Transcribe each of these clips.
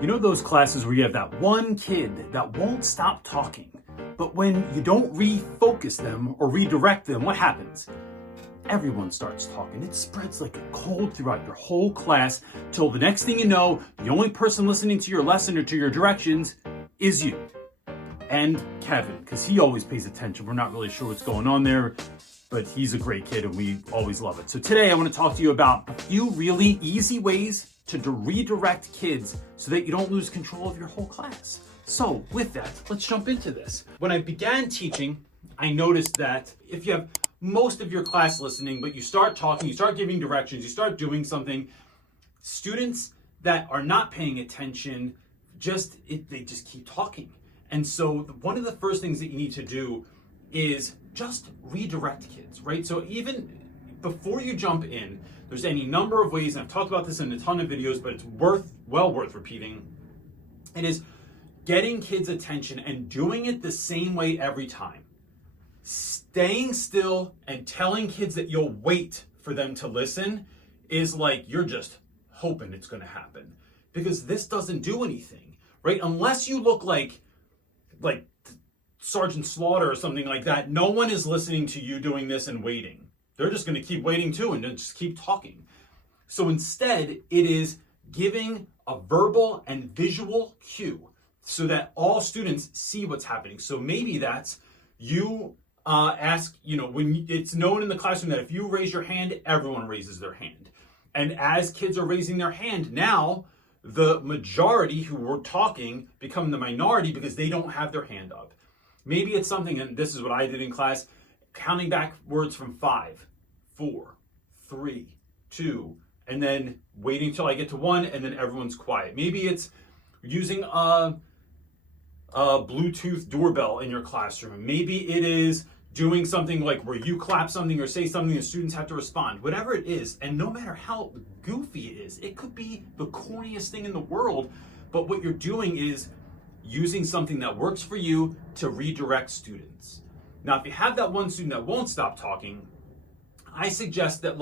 You know those classes where you have that one kid that won't stop talking, but when you don't refocus them or redirect them, what happens? Everyone starts talking. It spreads like a cold throughout your whole class till the next thing you know, the only person listening to your lesson or to your directions is you. And Kevin, because he always pays attention. We're not really sure what's going on there, but he's a great kid and we always love it. So today I want to talk to you about a few really easy ways to redirect kids so that you don't lose control of your whole class. So with that, let's jump into this. When I began teaching, I noticed that if you have most of your class listening, but you start talking, you start giving directions, you start doing something, students that are not paying attention, they just keep talking. And so one of the first things that you need to do is just redirect kids, right? So even before you jump in, there's any number of ways, and I've talked about this in a ton of videos, but it's well worth repeating. It is getting kids' attention and doing it the same way every time. Staying still and telling kids that you'll wait for them to listen is like you're just hoping it's going to happen, because this doesn't do anything, right? Unless you look like Sergeant Slaughter or something like that, no one is listening to you doing this and waiting. They're just going to keep waiting too and just keep talking. So instead, it is giving a verbal and visual cue so that all students see what's happening. So maybe that's you ask, when it's known in the classroom that if you raise your hand, everyone raises their hand. And as kids are raising their hand, now the majority who were talking become the minority because they don't have their hand up. Maybe it's something, and this is what I did in class, counting backwards from 5, 4, 3, 2, and then waiting till I get to 1, and then everyone's quiet. Maybe it's using a Bluetooth doorbell in your classroom. Maybe it is doing something like where you clap something or say something and students have to respond. Whatever it is, and no matter how goofy it is, it could be the corniest thing in the world, but what you're doing is using something that works for you to redirect students. Now, if you have that one student that won't stop talking, I suggest that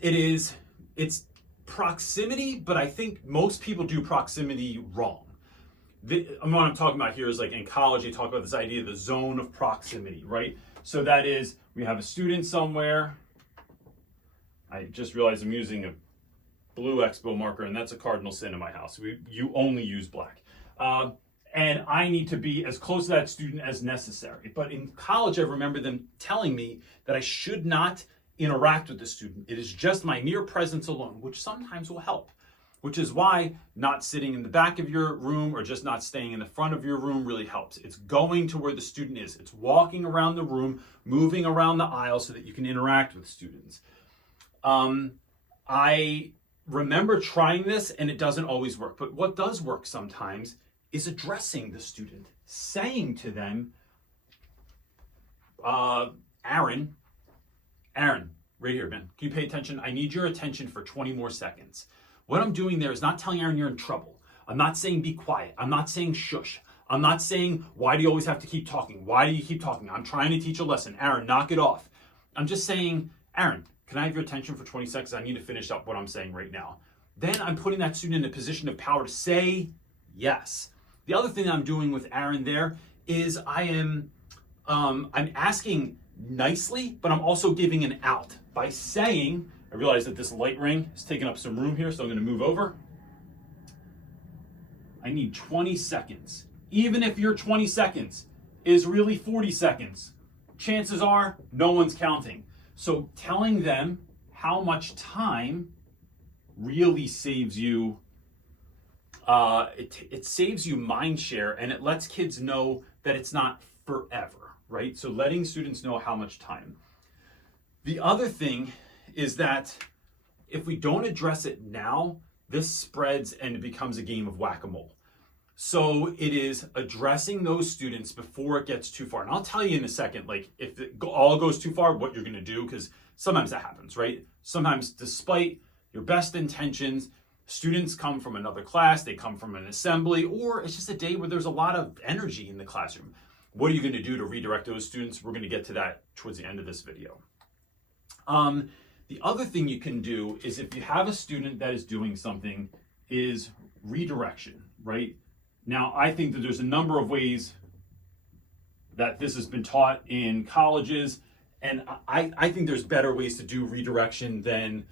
it's proximity, but I think most people do proximity wrong. What I'm talking about here is like in college, you talk about this idea of the zone of proximity, right? So that is, we have a student somewhere. I just realized I'm using a blue Expo marker, and that's a cardinal sin in my house. You only use black. And I need to be as close to that student as necessary. But in college, I remember them telling me that I should not interact with the student. It is just my mere presence alone, which sometimes will help, which is why not sitting in the back of your room or just not staying in the front of your room really helps. It's going to where the student is. It's walking around the room, moving around the aisle so that you can interact with students. I remember trying this and it doesn't always work, but what does work sometimes is addressing the student, saying to them, Aaron, right here, man, can you pay attention? I need your attention for 20 more seconds. What I'm doing there is not telling Aaron you're in trouble. I'm not saying be quiet. I'm not saying shush. I'm not saying, why do you always have to keep talking? Why do you keep talking? I'm trying to teach a lesson. Aaron, knock it off. I'm just saying, Aaron, can I have your attention for 20 seconds? I need to finish up what I'm saying right now. Then I'm putting that student in a position of power to say yes. The other thing I'm doing with Aaron there is I'm asking nicely, but I'm also giving an out by saying, I realize that this light ring is taking up some room here, so I'm going to move over. I need 20 seconds. Even if your 20 seconds is really 40 seconds, chances are no one's counting. So telling them how much time really saves you it saves you mind share, and it lets kids know that it's not forever, right? So letting students know how much time. The other thing is that if we don't address it now, this spreads and it becomes a game of whack-a-mole. So it is addressing those students before it gets too far. And I'll tell you in a second, if it all goes too far, what you're going to do, because sometimes that happens, right? Sometimes despite your best intentions, students come from another class, they come from an assembly, or it's just a day where there's a lot of energy in the classroom. What are you going to do to redirect those students? We're going to get to that towards the end of this video. The other thing you can do is if you have a student that is doing something, is redirection, right? Now, I think that there's a number of ways that this has been taught in colleges, and I think there's better ways to do redirection than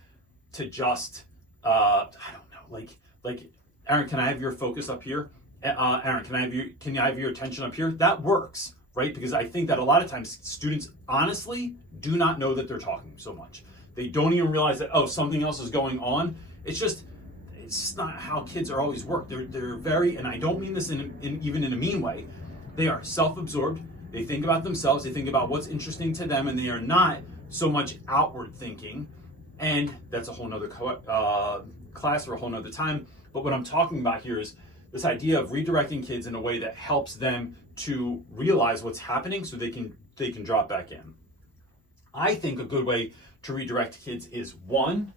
to just, I don't know, like, Aaron, can I have your focus up here? Aaron, can I have your attention up here? That works, right? Because I think that a lot of times students honestly do not know that they're talking so much. They don't even realize that, oh, something else is going on. It's not how kids are always work. They're very, and I don't mean this even in a mean way, they are self-absorbed. They think about themselves. They think about what's interesting to them, and they are not so much outward thinking. And that's a whole nother class or a whole nother time. But what I'm talking about here is this idea of redirecting kids in a way that helps them to realize what's happening so they can drop back in. I think a good way to redirect kids is one,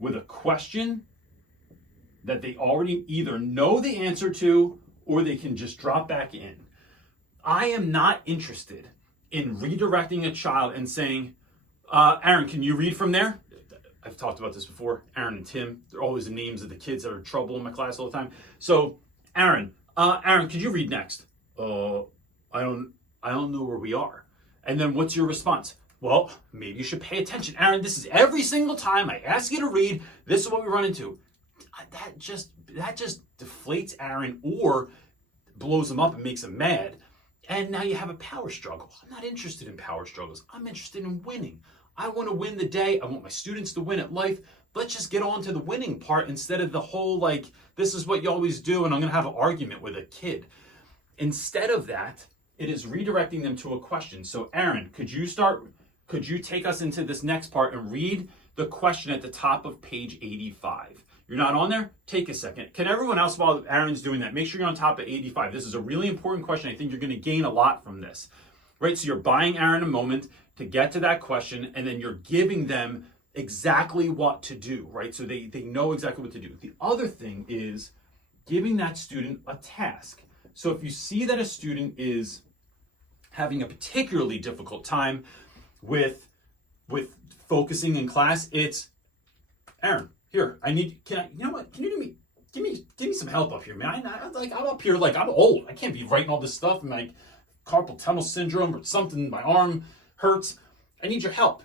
with a question that they already either know the answer to or they can just drop back in. I am not interested in redirecting a child and saying, Aaron, can you read from there? I've talked about this before. Aaron and Tim, they're always the names of the kids that are in trouble in my class all the time. So, Aaron, could you read next? I don't know where we are. And then what's your response? Well, maybe you should pay attention. Aaron, this is every single time I ask you to read, this is what we run into. That just deflates Aaron or blows him up and makes him mad. And now you have a power struggle. I'm not interested in power struggles. I'm interested in winning. I want to win the day. I want my students to win at life. Let's just get on to the winning part instead of the whole, like, this is what you always do and I'm going to have an argument with a kid. Instead of that, it is redirecting them to a question. So, Aaron, could you take us into this next part and read the question at the top of page 85? You're not on there? Take a second. Can everyone else, while Aaron's doing that, make sure you're on top of 85. This is a really important question. I think you're going to gain a lot from this, right? So you're buying Aaron a moment to get to that question, and then you're giving them exactly what to do, right? So they know exactly what to do. The other thing is giving that student a task. So if you see that a student is having a particularly difficult time with focusing in class, it's, Aaron, here, you know what? Can you give me some help up here, man? I'm up here, like, I'm old. I can't be writing all this stuff, and like carpal tunnel syndrome or something, my arm hurts. I need your help.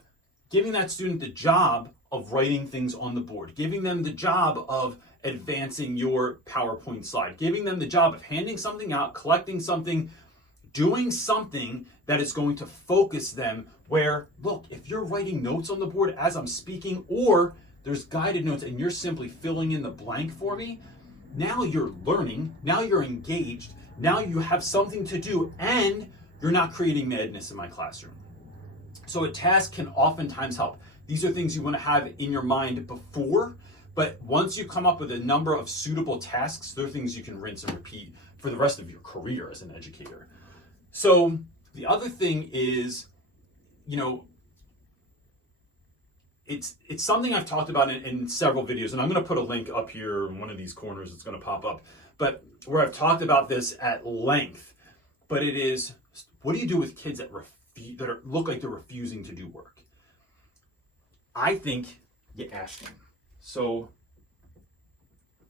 Giving that student the job of writing things on the board, giving them the job of advancing your PowerPoint slide, giving them the job of handing something out, collecting something, doing something that is going to focus them where, look, if you're writing notes on the board as I'm speaking, or there's guided notes and you're simply filling in the blank for me, now you're learning, now you're engaged, now you have something to do, and you're not creating madness in my classroom. So a task can oftentimes help. These are things you want to have in your mind before, but once you come up with a number of suitable tasks, they're things you can rinse and repeat for the rest of your career as an educator. So the other thing is, it's something I've talked about in several videos, and I'm going to put a link up here in one of these corners. It's going to pop up, but where I've talked about this at length. But it is, what do you do with kids that look like they're refusing to do work? I think you ask them. So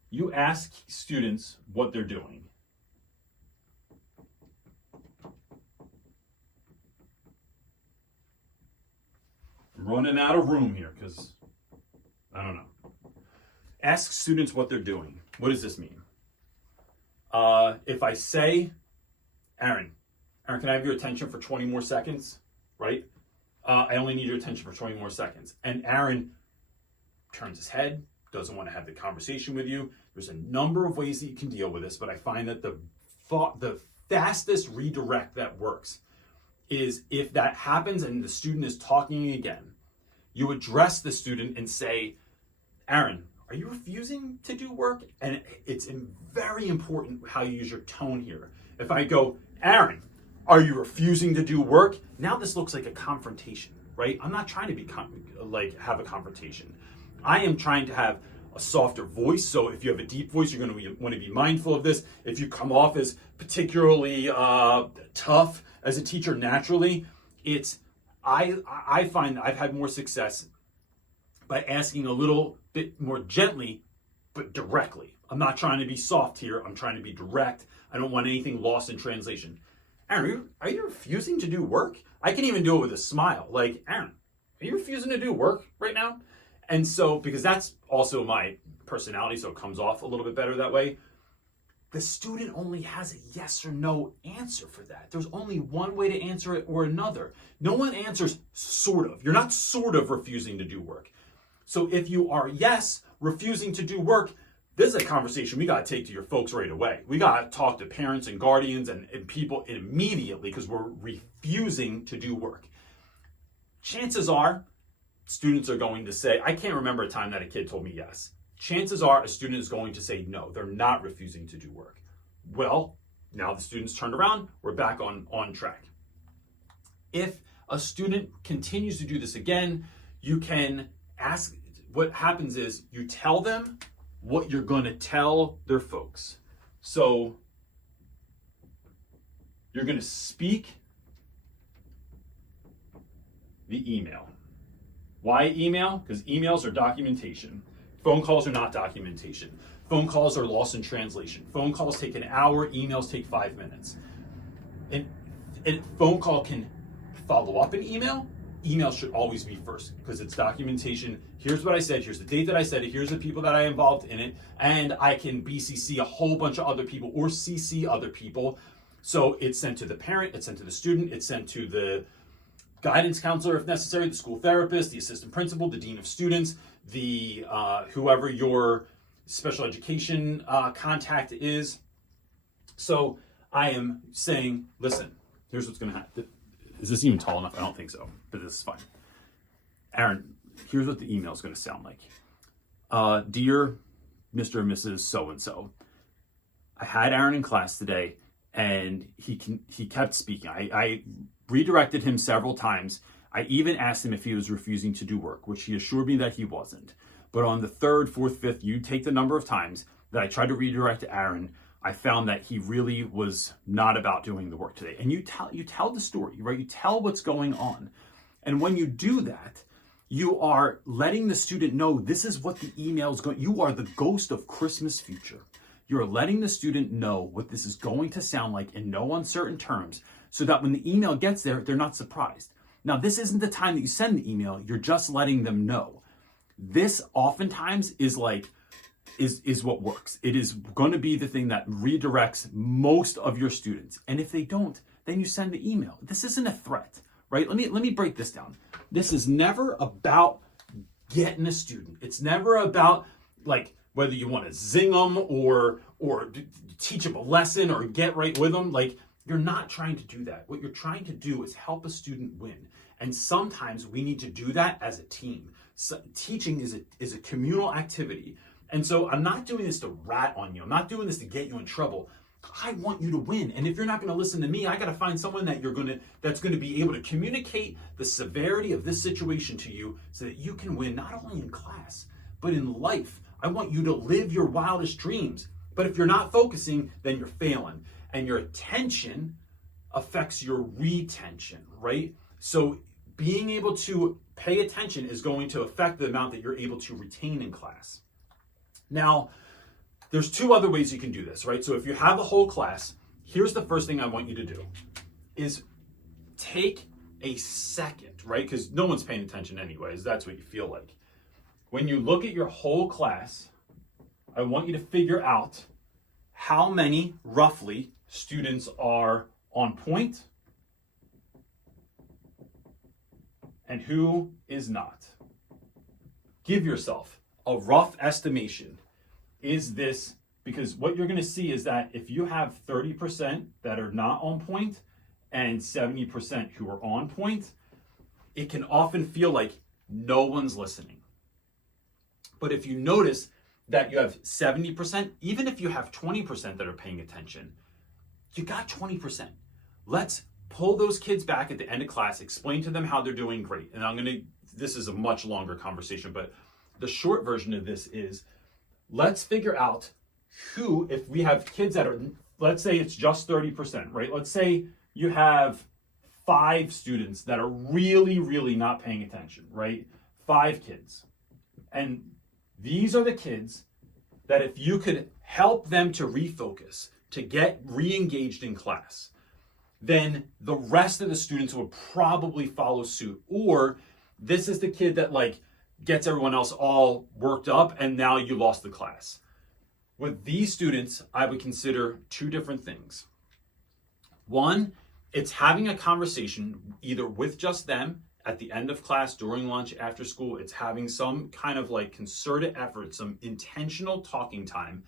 you ask students what they're doing. I'm running out of room here because I don't know. Ask students what they're doing. What does this mean? If I say, Aaron, can I have your attention for 20 more seconds? Right? I only need your attention for 20 more seconds. And Aaron turns his head, doesn't want to have the conversation with you. There's a number of ways that you can deal with this, but I find that the fastest redirect that works is if that happens and the student is talking again, you address the student and say, Aaron, are you refusing to do work? And it's very important how you use your tone here. If I go, Aaron, are you refusing to do work? Now this looks like a confrontation, right? I'm not trying to have a confrontation. I am trying to have a softer voice. So if you have a deep voice, you're going to want to be mindful of this. If you come off as particularly tough as a teacher naturally, I find I've had more success by asking a little bit more gently, but directly. I'm not trying to be soft here. I'm trying to be direct. I don't want anything lost in translation. Aaron, are you refusing to do work? I can even do it with a smile. Like, Aaron, are you refusing to do work right now? And so, because that's also my personality, so it comes off a little bit better that way. The student only has a yes or no answer for that. There's only one way to answer it or another. No one answers sort of. You're not sort of refusing to do work. So if you are yes, refusing to do work, this is a conversation we got to take to your folks right away. We got to talk to parents and guardians and people immediately because we're refusing to do work. Chances are, students are going to say, I can't remember a time that a kid told me yes. Chances are a student is going to say no, they're not refusing to do work. Well, now the student's turned around, we're back on track. If a student continues to do this again, you can ask, what happens is you tell them what you're going to tell their folks. So you're going to speak the email. Why email? Because emails are documentation. Phone calls are not documentation. Phone calls are lost in translation. Phone calls take an hour, emails take 5 minutes. And a phone call can follow up an email. Email should always be first because it's documentation. Here's what I said, here's the date that I said it, here's the people that I involved in it, and I can BCC a whole bunch of other people or CC other people. So it's sent to the parent, it's sent to the student, it's sent to the guidance counselor if necessary, the school therapist, the assistant principal, the dean of students, the whoever your special education contact is. So I am saying, listen, here's what's going to happen. Is this even tall enough? I don't think so, but this is fine. Aaron, here's what the email is going to sound like. Dear Mr. and Mrs. So-and-so, I had Aaron in class today and he kept speaking. I redirected him several times. I even asked him if he was refusing to do work, which he assured me that he wasn't. But on the third, fourth, fifth, you take the number of times that I tried to redirect Aaron, I found that he really was not about doing the work today. And you tell the story, right? You tell what's going on. And when you do that, you are letting the student know this is what the email is going. You are the ghost of Christmas future. You're letting the student know what this is going to sound like in no uncertain terms, so that when the email gets there, they're not surprised. Now, this isn't the time that you send the email. You're just letting them know. This oftentimes is what works. It is going to be the thing that redirects most of your students. And if they don't, then you send the email. This isn't a threat, right? Let me break this down. This is never about getting a student. It's never about like whether you want to zing them or teach them a lesson or get right with them. Like, you're not trying to do that. What you're trying to do is help a student win. And sometimes we need to do that as a team. So teaching is a communal activity. And so I'm not doing this to rat on you. I'm not doing this to get you in trouble. I want you to win. And if you're not going to listen to me, I got to find someone that's going to be able to communicate the severity of this situation to you so that you can win not only in class, but in life. I want you to live your wildest dreams. But if you're not focusing, then you're failing. And your attention affects your retention, right? So being able to pay attention is going to affect the amount that you're able to retain in class. Now, there's two other ways you can do this, right? So if you have a whole class, here's the first thing I want you to do is take a second, right? Because no one's paying attention anyways. That's what you feel like. When you look at your whole class, I want you to figure out how many, roughly, students are on point and who is not. Give yourself a rough estimation. Is this, because what you're going to see is that if you have 30% that are not on point and 70% who are on point, it can often feel like no one's listening. But if you notice that you have 70%, even if you have 20% that are paying attention, you got 20%. Let's pull those kids back at the end of class, explain to them how they're doing great. And this is a much longer conversation, but the short version of this is, let's figure out who, if we have kids that are, let's say it's just 30%, right? Let's say you have 5 students that are really, really not paying attention, right? 5 kids. And these are the kids that if you could help them to refocus, to get re-engaged in class, then the rest of the students would probably follow suit. Or this is the kid that like gets everyone else all worked up and now you lost the class. With these students, I would consider two different things. One, it's having a conversation either with just them at the end of class, during lunch, after school. It's having some kind of like concerted effort, some intentional talking time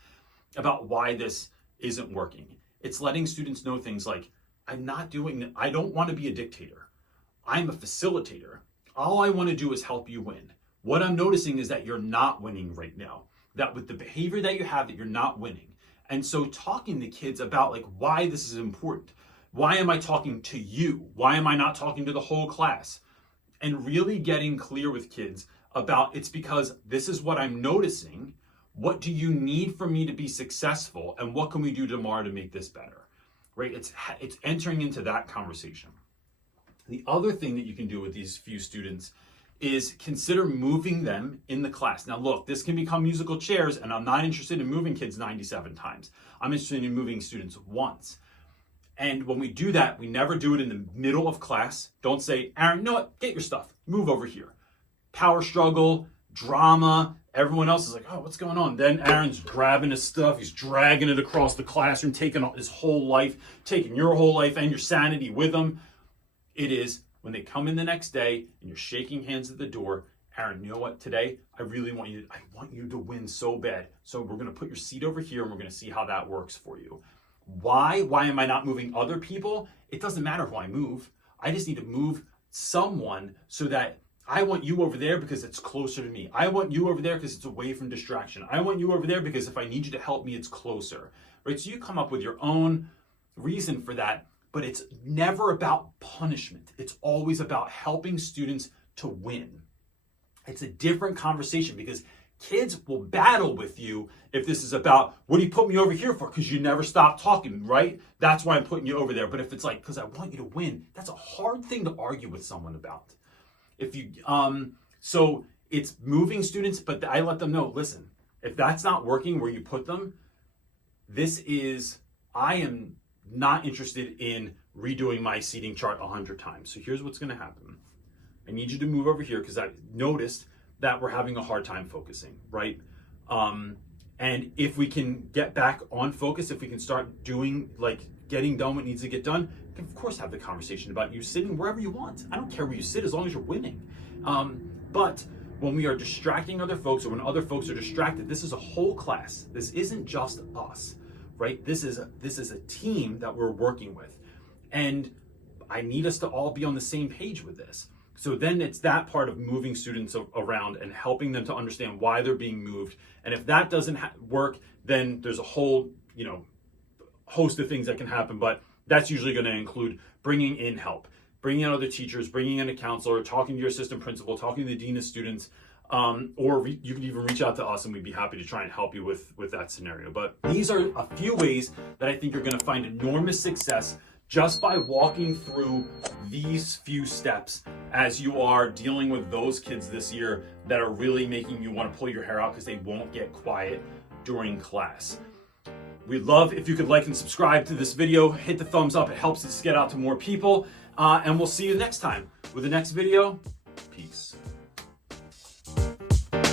about why this isn't working. It's letting students know things like, I don't want to be a dictator. I'm a facilitator. All I want to do is help you win. What I'm noticing is that you're not winning right now. That with the behavior that you have, that you're not winning. And so talking to kids about like why this is important. Why am I talking to you? Why am I not talking to the whole class? And really getting clear with kids about it's because this is what I'm noticing. What do you need from me to be successful? And what can we do tomorrow to make this better? Right? It's entering into that conversation. The other thing that you can do with these few students is consider moving them in the class. Now look, this can become musical chairs, and I'm not interested in moving kids 97 times. I'm interested in moving students once. And when we do that, we never do it in the middle of class. Don't say, Aaron, you know what? Get your stuff. Move over here. Power struggle, drama. Everyone else is like, oh, what's going on? Then Aaron's grabbing his stuff. He's dragging it across the classroom, taking his whole life, taking your whole life and your sanity with him. It is when they come in the next day and you're shaking hands at the door, Aaron, you know what? Today, I want you to win so bad. So we're going to put your seat over here and we're going to see how that works for you. Why? Why am I not moving other people? It doesn't matter who I move. I just need to move someone so that I want you over there because it's closer to me. I want you over there because it's away from distraction. I want you over there because if I need you to help me, it's closer. Right? So you come up with your own reason for that, but it's never about punishment. It's always about helping students to win. It's a different conversation because kids will battle with you if this is about, what do you put me over here for? Because you never stop talking, right? That's why I'm putting you over there. But if it's like, because I want you to win, that's a hard thing to argue with someone about. If you, so it's moving students, but I let them know, listen, if that's not working where you put them, I am not interested in redoing my seating chart 100 times. So here's what's going to happen. I need you to move over here because I noticed that we're having a hard time focusing, right? And if we can get back on focus, if we can start doing, like getting done what needs to get done, we can of course have the conversation about you sitting wherever you want. I don't care where you sit as long as you're winning. But when we are distracting other folks or when other folks are distracted, this is a whole class. This isn't just us, right? This is a team that we're working with. And I need us to all be on the same page with this. So then it's that part of moving students around and helping them to understand why they're being moved. And if that doesn't work, then there's a whole, host of things that can happen. But that's usually going to include bringing in help, bringing in other teachers, bringing in a counselor, talking to your assistant principal, talking to the dean of students, or you can even reach out to us and we'd be happy to try and help you with that scenario. But these are a few ways that I think you're going to find enormous success just by walking through these few steps as you are dealing with those kids this year that are really making you want to pull your hair out because they won't get quiet during class. We'd love if you could like and subscribe to this video, hit the thumbs up, it helps us get out to more people, and we'll see you next time with the next video. Peace.